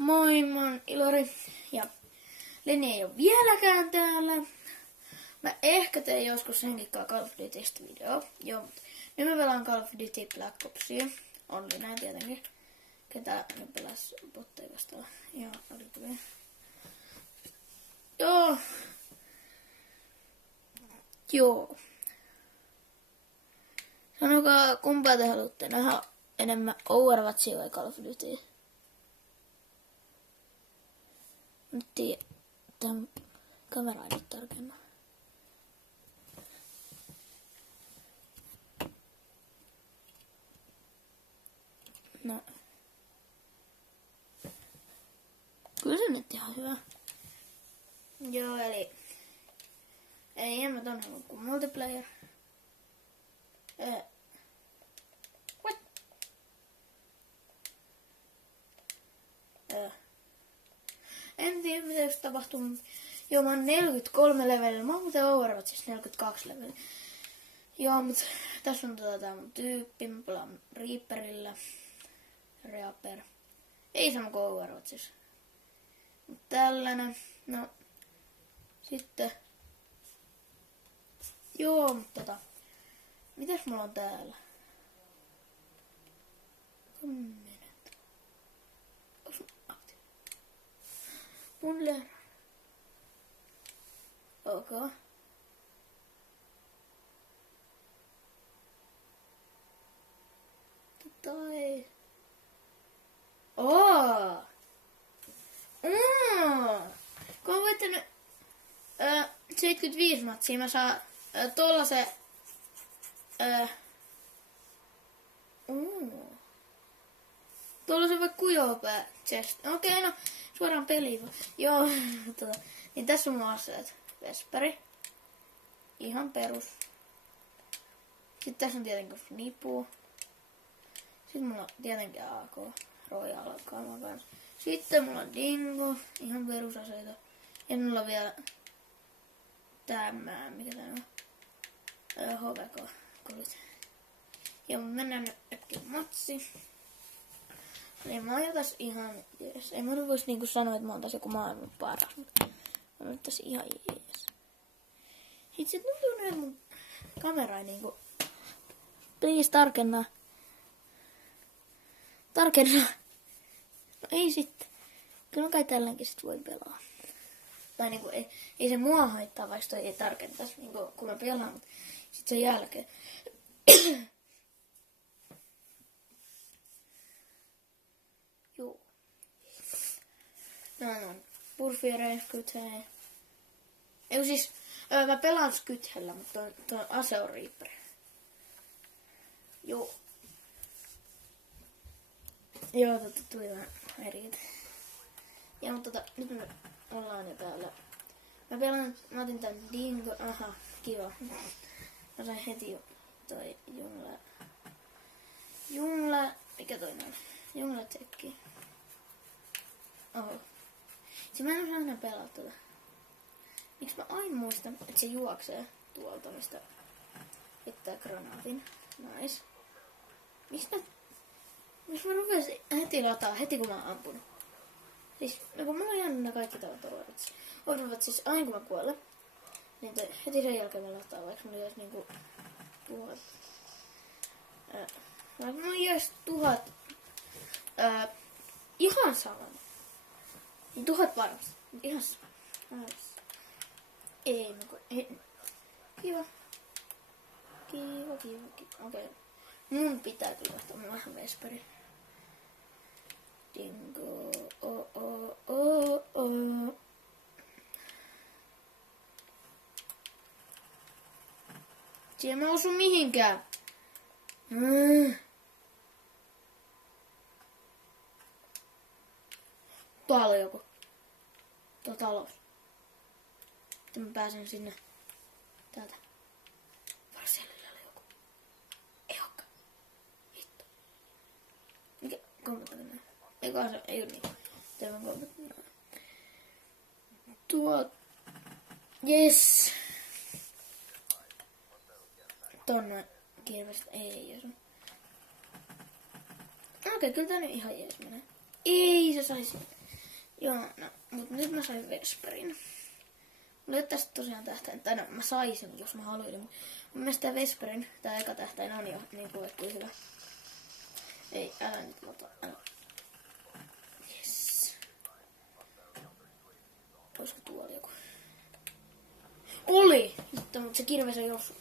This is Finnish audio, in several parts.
Moi, mä oon Ilori ja Leni ei oo vieläkään täällä. Mä ehkä tein joskus henkikaa Call of Dutystä video. Joo, mutta nyt mä pelaan Call of Duty Black Opsia. Only näin tietenkin. Ketä ne pelas botteja vastaan. Joo, oli kyllä. Joo. Sanokaa kumpaa te haluatte nähdä enemmän Overwatchia vai Call of Duty. Nyt tiedä tämän kameraa nyt tarkemmin. No. Kyllä se nyt ihan hyvä. Joo, eli en mä ton halua kuin multiplayer. What? En tiedä mitä se tapahtuu. Joo, mä oon 43 levelillä. Mä oon muuten Overwatchissa 42 levelillä. Joo, mut tässä on tää mun tyyppi. Mä pelaan Reaperillä. Reaper. Ei sama kuin Overwatchissa. Mut tällainen. No. Sitten. Joo, mutta mitäs mulla on täällä? 10. Mulle. Okay. Tai. Kun mä voittanut 75 matsia, mä saan tollasen tuolla se voi kujopää chest. Okei, no suoraan peliin. Joo, niin tässä on mulla aseet. Vesperi. Ihan perus. Sitten tässä on tietenkin nipu. Sitten mulla on tietenkin AK. Royal Kama kanssa. Sitten mulla on Dingo. Ihan perusaseita. Ja mulla on vielä tämä, mikä tää on? HVK. Ja mennään nyt äkkiä matsi. Eli mä oon tässä ihan jees. Ei mä vois niinku sanoa, että mä oon tässä joku maailman paras, mutta mä oon tässä ihan jees. Itse tuntuu, että mun kamera ei niinku. Please tarkenna. No ei sitten. Kyllä kai tälläkin sit voi pelaa. Tai niinku ei se mua haittaa, vaikka toi ei tarkentais niinku kun mä pelaan, mutta sit sen jälkeen. Joo. No. Purfire, Skythei. Eiku siis, mä pelaan Skythellä, mutta tuo ase on Reaper. Joo. Joo, tuli vähän häiriötä. Ja mutta nyt me ollaan jo täällä. Mä otin tän Dingo, aha, kiva. Mä sain heti toi Jungla, mikä toinen on? Jungla tsekki. Oho. Se mä en osaa aina pelaa tota. Miks mä aina muistan, että se juoksee tuolta, mistä pitää granaatin. Nice. Miksi mä rupesin heti lataa, heti kun mä oon ampunut? Siis, no kun mulla on jäänyt nää kaikki tavat Overwatch, siis aina kun mä kuolen, niin heti sen jälkeen mä lataan, vaikka mulla jäis niinku 1000. Vaikka mulla jäis 1000, ihan sama. Niin 1000 varmasti, ihan sama. Ei, kiva. Okei. Mun pitää kyllä ottaa vähän vesperi. Dingo. Siellä mä osun mihinkään. Tuolla on joku. Tuo talous. Sitten mä pääsen sinne. Täältä. Varselilla oli joku. Ehokka. Hitto. Mikä? Kommentoin. Eiköhän se ei oo niin. Teemme kommentoin. Tuo. Yes. Tonne kirvestä ei jos on. Okei, kyllä tää nyt ihan jees menee. Ei se saisi. Joo, no, mut nyt mä sain Vesperin. Mulla ei tästä tosiaan tähtäin, tai no mä saisin, jos mä haluaisin. Mun mielestä tää Vesperin, tää eka tähtäin on jo niin kuin hyvä. Ei, älä nyt lota, älä. Yes. Olisiko tuolla joku? Oli! Mutta se kirves ei osu.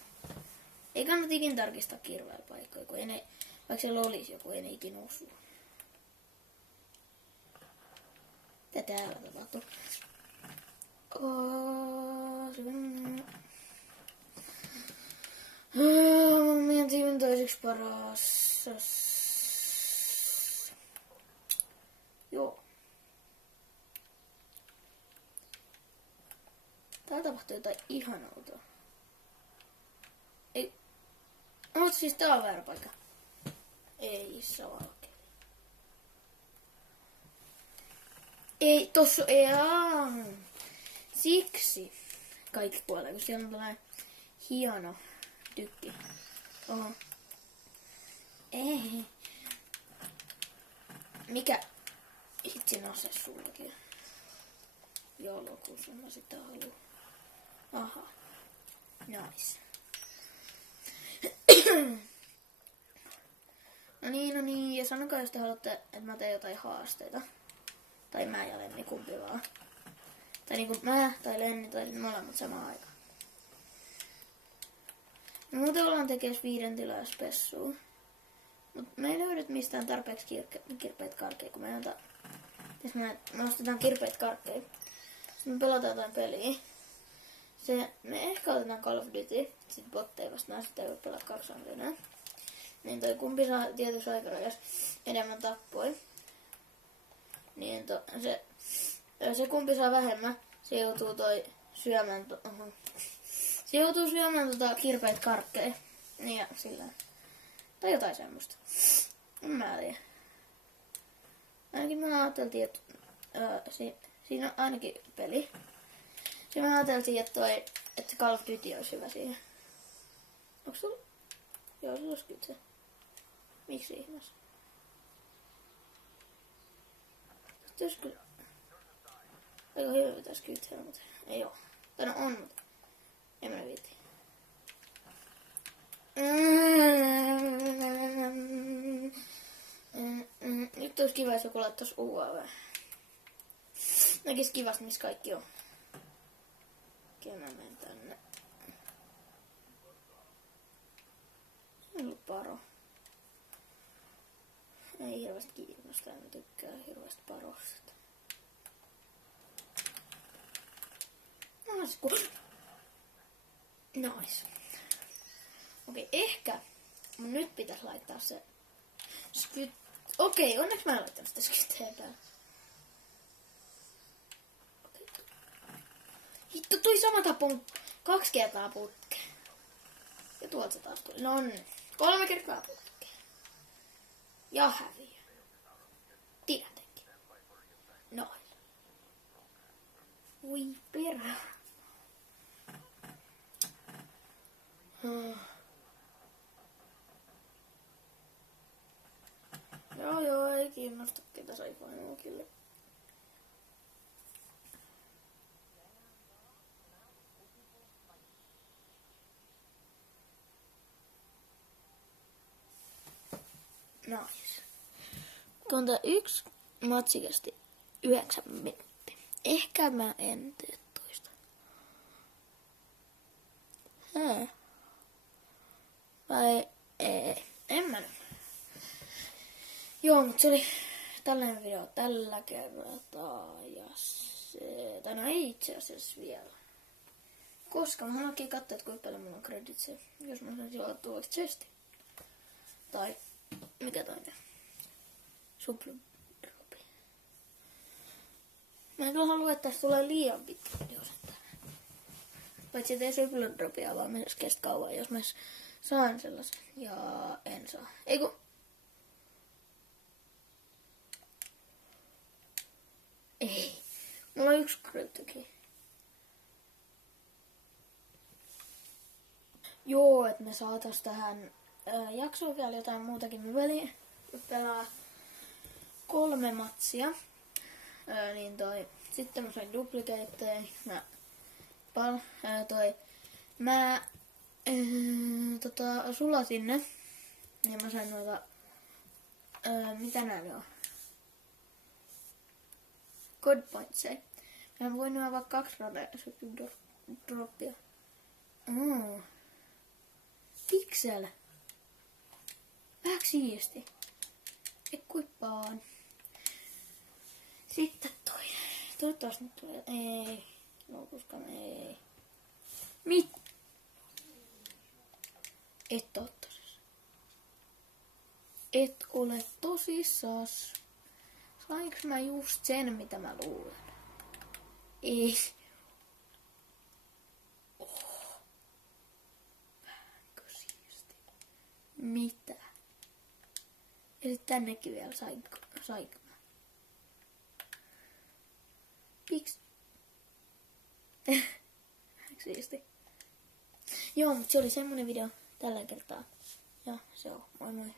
Ei kannata ikin tarkistaa kirveellä paikkoja, kun ei ne, vaikka siellä olisi joku, ei ne ikin osu. Mitä täällä tapahtuu? Meidän tiimin toiseksi paras. Joo. Täällä tapahtuu jotain ihanalta. Ei. Oot siis tää on väärä paikka. Ei saa. Ei, tossa ei. Siksi kaikki kuolee, kun siellä on tällainen hieno tykki. Oho. Ei. Mikä hitsin ase sullakin? Joulukuussa mä sitä haluan. Aha. Nice. No niin. Ja sanokaa, jos te haluatte, että mä teen jotain haasteita. Tai mä ja Lenni, kumpi vaan. Tai niinku mä, tai Lenni, tai molemmat samaan aikaan. No muuten ollaan tekemässä 5 tilaa spessua. Mut me ei löydät mistään tarpeeksi kirpeitä karkkeja, kun jos me ostetaan kirpeitä karkkeja. Sitten me pelataan jotain peliä. Me ehkä otetaan Call of Duty. Sitten botteja vastaan, sitten ei voi pelata 2 enää. Niin toi kumpi saa tietyssä aikarajassa enemmän tappoi. Niin se kumpi saa vähemmän, se joutuu syömään kirpeitä karkkeja. Niin ja sillä. Tai jotain semmoista. Mä tiedä. Ainakin me ajateltiin, että siinä on ainakin peli. Siinä me ajateltiin, että Call of Duty olisi hyvä siihen. Onks sulla? Joo, se olisi kyllä se. Miksi ihmeessä? Jos kyllä. Aika hyvä pitäisi kytkeä, mutta ei oo. Tai no on, mutta en mä viitti. Nyt olisi kiva, jos joku laittaisi UAV. Näkis kivasti, missä kaikki on. Okei, mä menen tänne. Se on ollut paro. Ei hirveästi kiinnostaa, mä tykkään hirveästi parosta. Nice. Okei, ehkä mun nyt pitäisi laittaa se skyt. Okei, onneksi mä en laittanut sitä skytteä päälle. Hitto, tuli sama tappon 2 kertaa putkeen. Ja tuolta se taas tuli. Nonni. 3 kertaa putkeen. Ja häviö. Tietenkin. Noin. Ui perä. Joo, ei kiinnosta ketä sai painua kyllä. Nice. Kun tää yksi matsi kesti 9 minuuttia. Ehkä mä en tee toista. Vai ei. En mä nyt. Joo, mutta se oli tällainen video tällä kertaa. Ja se... Tai no ei itse asiassa vielä. Koska mä haluankin katsoa, että kuinka paljon mulla on kreditseä. Jos mä saisin laittaa vaikka chesti. Tai mikä toinen? Suplum dropi. Mä en kyllä halua, että tässä tulee liian pitkä video sen. Paitsi ettei suplum dropia vaan myös kestä kauan, jos mä saan sellaisen. Ja en saa. Eiku. Ei. Mulla on 1 kryptokin. Joo, että me saatais tähän jaksoon vielä jotain muutakin. Me pelaa 3 matsia. Sitten mä sain duplikeitteja. Mä sulatin ne. Ja mä sain noita... mitä nää ne on? God pointsia. Mä voin nyt vaikka 2 droppia. Pixel. Vähän siisti. Equippaan. Sitten toi. Toivottavasti nyt tulee. Ei. No koskaan ei. Mit? Et oo tosissaan. Et ole tosissas. Sainks mä just sen, mitä mä luulen? Ei. Vähänkö siisti? Mitä? Ja sit tännekin vielä sainko mä? Piks? Vähänkö siisti? Joo, mutta se oli semmonen video tällä kertaa. Ja se on. Moi moi.